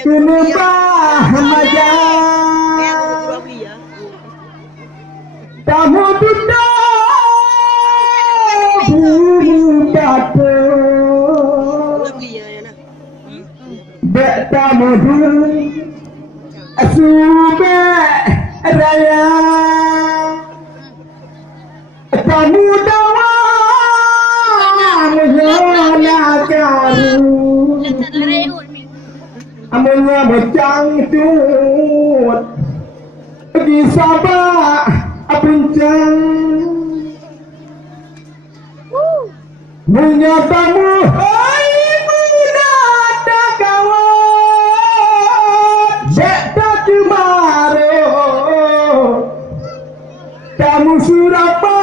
Kenapa maja kamu duduk bulu batu bertamu Subah raya kamu dawa karu amanya bacang tut di sabah apincang menyatamu hai muda kawan beta cemaro kamu surapa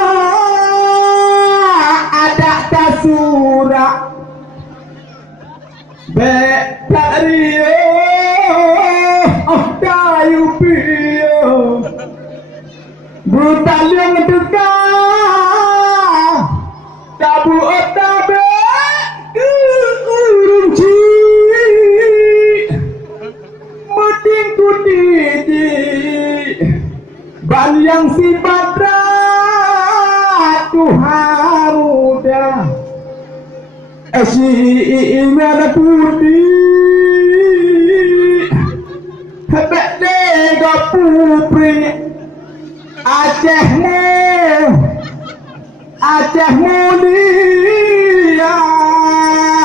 ada tak surat beta rio oh kayu pio brutal yang dekat tabu otabe urunci muting kutiti ban yang si badra Tuhan muda si imana putih hebet lega pupri Acehmu dia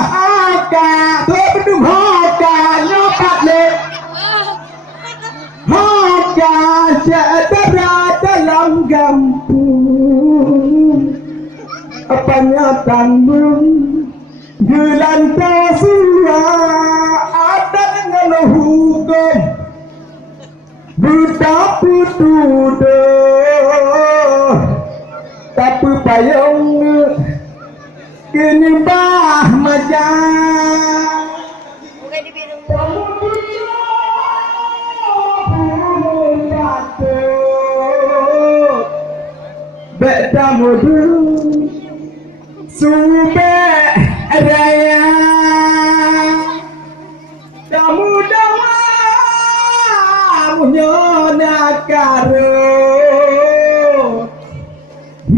Haka Terdum Haka Nyokat le Haka Cedera dalam gampung Apanya tanggung Gelantah surah Ada dengan hukum Betapa tuduh tapi payung kini bah majang bukan dibilang beta mudu Subah raya kamu dawa munyona karo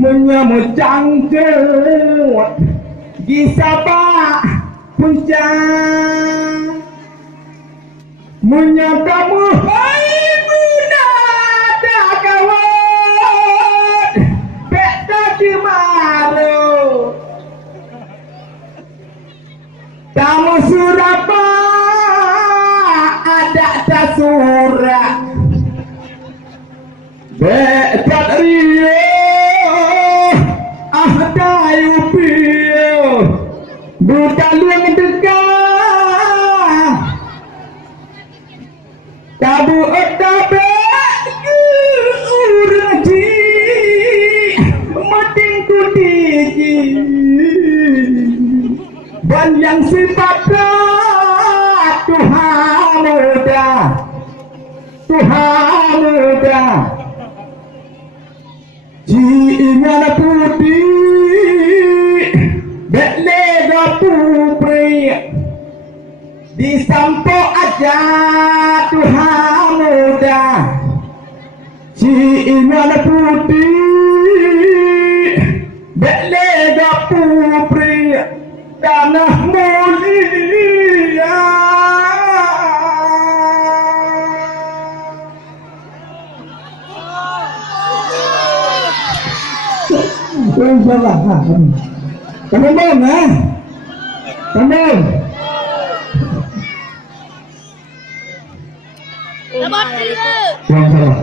menyambut cangkut di sabah puncak menyatamu hai muda kawan beta cemaro kamu surapa ada tak surat beta rio dayu pio bukan yang dekat tabu otabe urunci muting kutiji ban yang sifatnya Tuhan muda Jiingana putih Betlega pupri Disampo aja Tuhan muda Jiingana putih Betlega pupri Tanah mulia Salah, kamu bang, kamu. Selamat dia. Yang salah,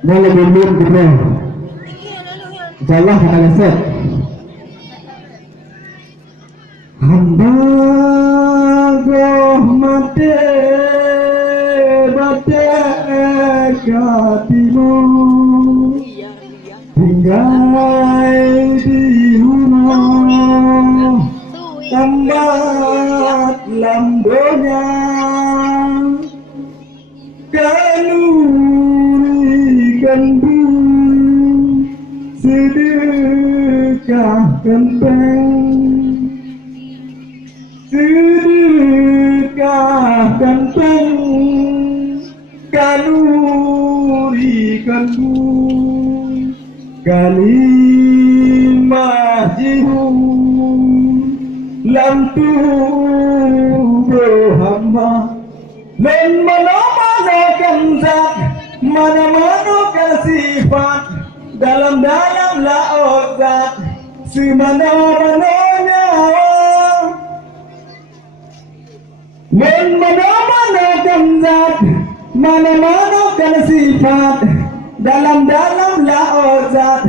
boleh berbuat kita. Salah ada set. Hamba goh mati. Katimu tinggal di rumah tempat lambonya kanuri gandu sedekah kenteng sedekah kantong kanuri kanbu kalimah jihu lam tubuh hamba dan mana-manakan zat mana-manakan sifat dalam-dalam laut zat semana-mananya dan mana-manakan zat mana-manakan sifat dalam-dalam laut zat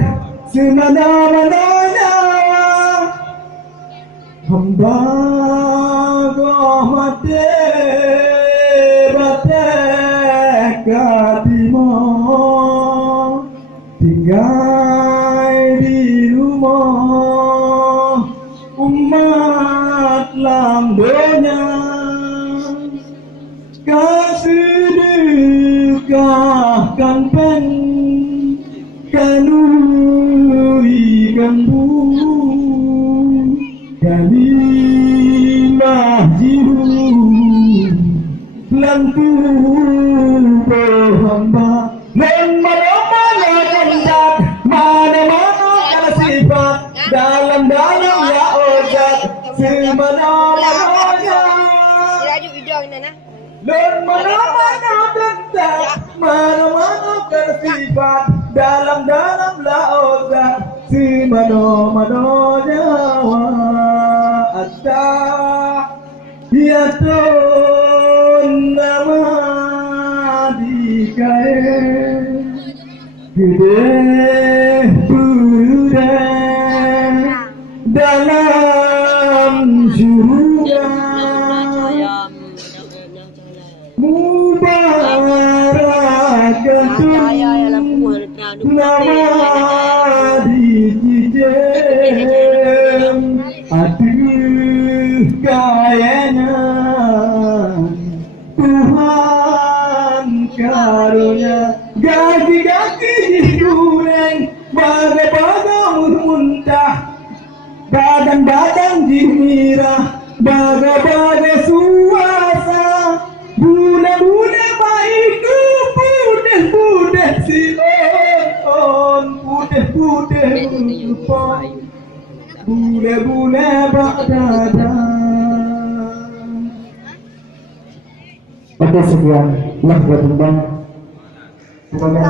semana-mananya hamba mati katimo tinggal di rumah umat lambonya kesedekahkan pen kanuri kambu kalimah jiru lampu hamba dan mana-manakan zat mana-manakan sifat dalam-dalam laut zat semana-mananya Rajuk video ni nah. dan mana-manakan zat mana-manakan sifat dalam-dalam laut zat semana-mananya at-tahiyatun nama gede budak dalam surga mubarakatun nama dijijem aduh kayanya Tuhan karunia gaki-gaki diguleng baga-baga muntah badan-badan dimirah baga-baga suasa bule-bule baiku putih-putih si on putih-putih lupa bule-bule bagdadan. Oke, sekian lah buat Semoga